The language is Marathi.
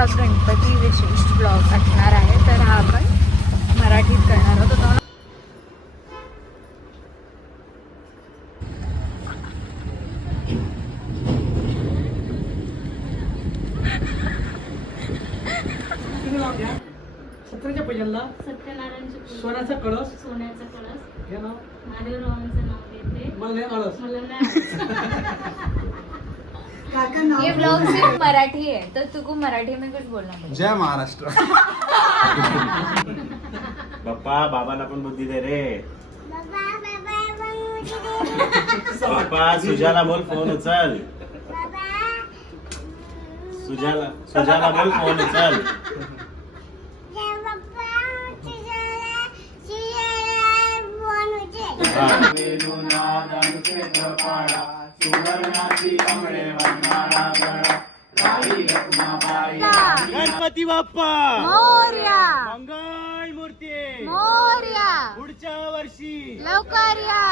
हा गणपती विशेष ब्लॉग असणार आहे, तर हा आपण मराठीत करणार आहोत. तुम्हाला सत्याच्या पूजनला सत्यनारायणची पूजा, सोन्याचा कळस सोन्याचा कळस, हे नाव महादेवरावांचं नाव घेते. मला नाही आळस. मला नाही ये ब्लॉग सिर्फ मराठी है, तो तुको मराठी में कुछ बोलना पड़ेगा. जय महाराष्ट्र. बाप्पा बाबांना पण बुद्धी दे रे. बाप्पा सुजाला बोल फोन उचल. सुजाला बोल फोन उचल. गणपती बाप्पा मोरया, मंगळ मूर्ती मोरया, पुढच्या वर्षी लवकर या.